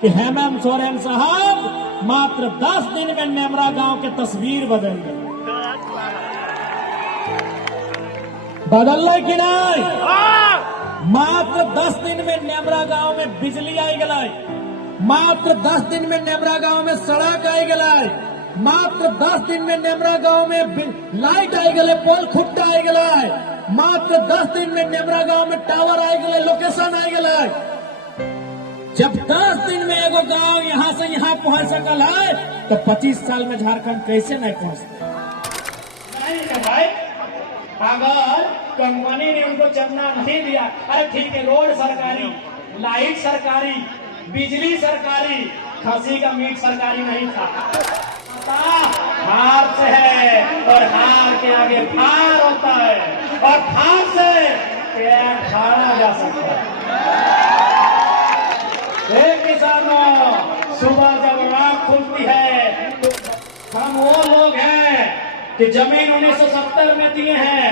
कि हेमंत सोरेन साहब मात्र 10 दिन में नेमरा गांव के तस्वीर बदल गई। बदल रही कि नहीं? मात्र 10 दिन में नेमरा गांव में बिजली आई गलाई, मात्र 10 दिन में नेमरा गांव में सड़क आई गलाई, मात्र 10 दिन में नेमरा गांव में लाइट आई गए, पोल खुट्टा आई गए, मात्र 10 दिन में नेमरा गांव में टावर आई गए, लोकेशन आई गए। जब 10 दिन में एगो गांव यहां से यहां पहुंच सकल है तो 25 साल में झारखंड कैसे नहीं पहुंचते? नहीं भाई, अगर कंपनी ने उनको चलना नहीं दिया, अरे ठीक है, रोड सरकारी, लाइट सरकारी, बिजली सरकारी, खसी का मीट सरकारी नहीं था। हार से है और हार के आगे फार होता है और फार से पेड़ खाना जा सकता है। किसानों, सुबह जब आँख खुलती है तो हम वो लोग हैं कि जमीन 1970 में दिए हैं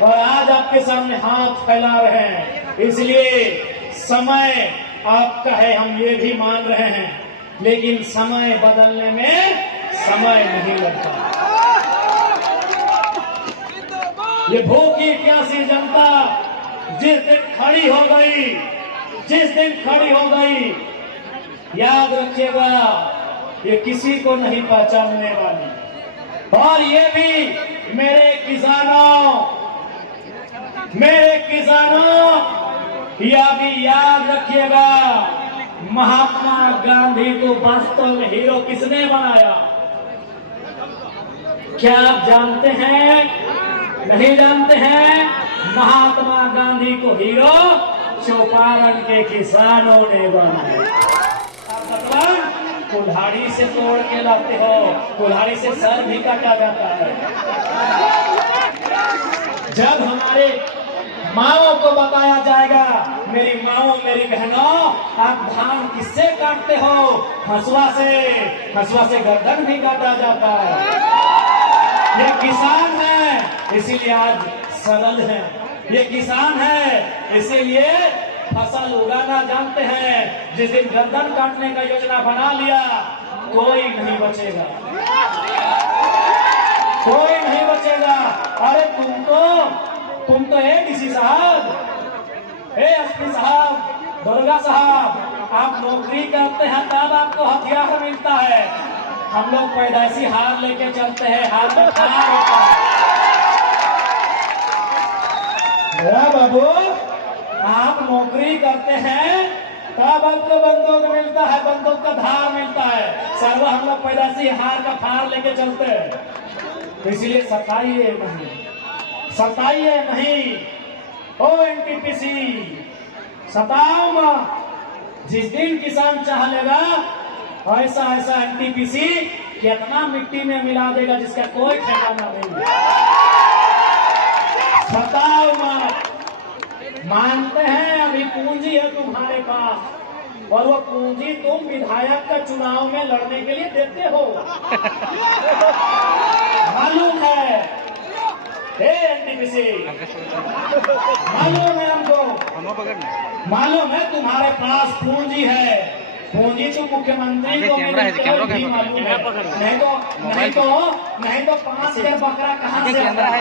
और आज आपके सामने हाथ फैला रहे हैं। इसलिए समय आपका है, हम ये भी मान रहे हैं, लेकिन समय बदलने में समय नहीं लगता। ये भूखी प्यासी जनता जिस दिन खड़ी हो गई, जिस दिन खड़ी हो गई, याद रखिएगा, ये किसी को नहीं पहचानने वाली। और ये भी मेरे किसानों, यह भी याद रखिएगा, महात्मा गांधी को वास्तव में हीरो किसने बनाया? क्या आप जानते हैं? नहीं जानते हैं? महात्मा गांधी को हीरो चौपारण के किसानों ने बनाया। मतलब कुल्हाड़ी से तोड़ के लाते हो, कुल्हाड़ी से सर भी काटा जाता है। जब हमारे माओ को बताया जाएगा, मेरी माओ, मेरी बहनों, आप धान किससे काटते हो? हंसुआ से। हंसुआ से गर्दन भी काटा जाता है। ये किसान है इसीलिए आज सरल है, ये किसान है इसीलिए फसल उगाना जानते हैं। जिस दिन गर्दन काटने का योजना बना लिया, कोई नहीं बचेगा, कोई नहीं बचेगा। अरे तुम तो डीसी साहब, एसपी साहब, दुर्गा साहब, आप नौकरी करते हैं तब आपको हथियार मिलता है। हम लोग पैदाइशी हार लेके चलते हैं, हार में हार होता है। बाबू, आप नौकरी करते हैं तब आपको बंदूक मिलता है, बंदूक का धार मिलता है। सर्व हम लोग पैदाइशी हार का फार लेके चलते हैं। इसलिए सताइए नहीं, सताइए नहीं। ओ एनटीपीसी, सताओ मत। जिस दिन किसान चाह लेगा, ऐसा ऐसा एनटीपीसी कितना मिट्टी में मिला देगा जिसका कोई ठिकाना नहीं। सताओ मत। मानते हैं अभी पूंजी है तुम्हारे पास, और वो पूंजी तुम विधायक का चुनाव में लड़ने के लिए देते हो, मालूम है। एनटीपीसी, मालूम है हमको, मालूम है तुम्हारे पास पूंजी है। पूंजी तो मुख्यमंत्री को भी मालूम है, नहीं तो 5,000 बकरा कहाँ से आता है?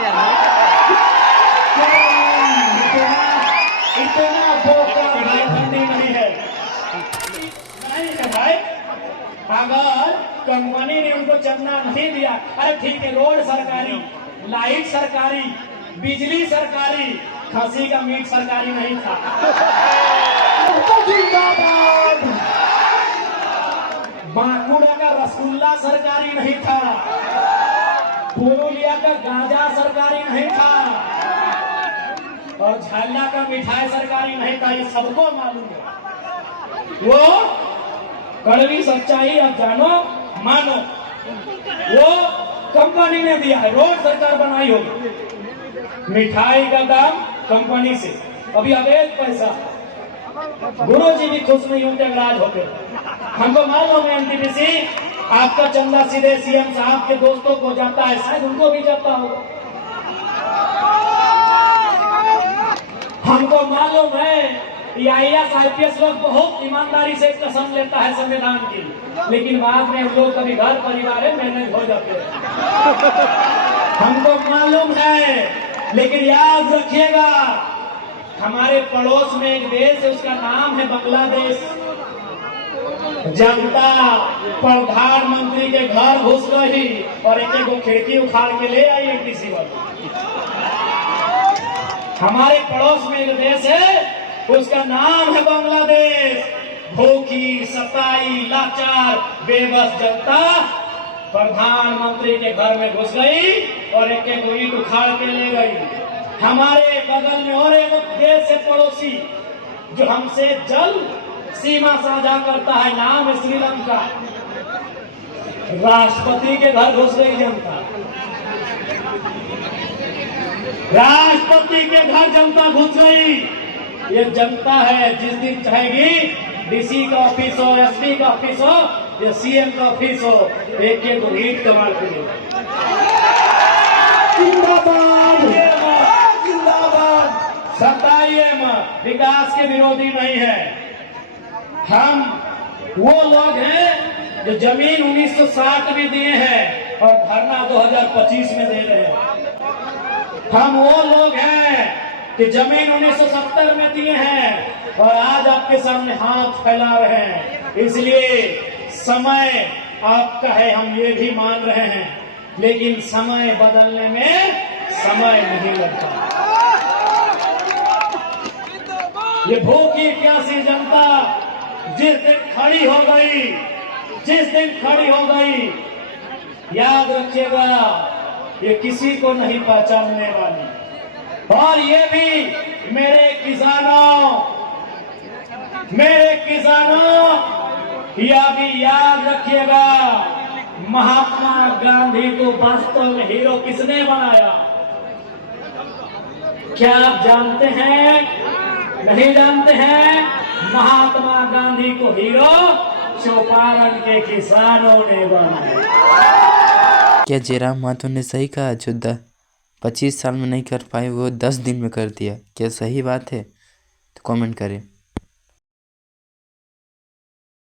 इतना ठंडी नहीं है। नहीं है भाई, अगर कंपनी ने उनको चलना नहीं दिया, अरे ठीक है, रोड सरकारी, लाइट सरकारी, बिजली सरकारी, खसी का मीट सरकारी नहीं था। बांकुड़ा का रसगुल्ला सरकारी नहीं था, पुरुलिया का गांजा सरकारी नहीं था, और झाला का मिठाई सरकारी नहीं था। ये सबको मालूम है। वो कड़वी सच्चाई अब जानो मानो, वो कंपनी ने दिया है। रोड सरकार बनाई होगी, मिठाई का दाम कंपनी से, अभी अवैध पैसा। गुरु जी भी खुश नहीं होते नाराज होते। हमको मालूम है एनटीपीसी, आपका चंदा सीधे सीएम साहब के दोस्तों को जाता है, शायद उनको भी जाता होगा। हमको मालूम है ये IAS IPS लोग बहुत ईमानदारी से कसम लेता है संविधान की, लेकिन बाद में हम लोग कभी घर परिवार में मैनेज हो जाते हैं, हमको मालूम है। लेकिन याद रखिएगा, हमारे पड़ोस में एक देश है, उसका नाम है बांग्लादेश। जनता प्रधानमंत्री के घर घुस गई और एक एक खिड़की उखाड़ के ले आई किसी वक्त। हमारे पड़ोस में एक देश है, उसका नाम है बांग्लादेश। भूखी, सताई, लाचार, बेबस जनता प्रधानमंत्री के घर में घुस गई और एक एक ईंट उखाड़ के ले गई। हमारे बगल में और एक देश है पड़ोसी, जो हमसे जल सीमा साझा करता है, नाम है श्रीलंका। राष्ट्रपति के घर घुस गई जनता, राष्ट्रपति के घर जनता घुस गई। ये जनता है, जिस दिन चाहेगी DC का ऑफिस हो, SP का ऑफिस हो या CM का ऑफिस हो, एक एक ईंट कमाल के लिए। जिंदाबाद, जिंदाबाद। सताइए मत, विकास के विरोधी नहीं है। हम वो लोग हैं जो जमीन 1960 में दिए हैं और धरना 2025 में दे रहे हैं। हम वो लोग हैं कि जमीन 1970 में दिए हैं और आज आपके सामने हाथ फैला रहे हैं। इसलिए समय आपका है, हम ये भी मान रहे हैं, लेकिन समय बदलने में समय नहीं लगता। ये भूखी प्यासी जनता जिस दिन खड़ी हो गई, जिस दिन खड़ी हो गई, याद रखिएगा, ये किसी को नहीं पहचानने वाली। और ये भी मेरे किसानों, यह भी याद रखिएगा, महात्मा गांधी को वास्तव में हीरो किसने बनाया? क्या आप जानते हैं? नहीं जानते हैं? महात्मा गांधी को हीरो चौपारण के किसानों ने बनाया। क्या जयराम माथुर ने सही कहा? जो 25 साल में नहीं कर पाए वो 10 दिन में कर दिया। क्या सही बात है? तो कमेंट करें।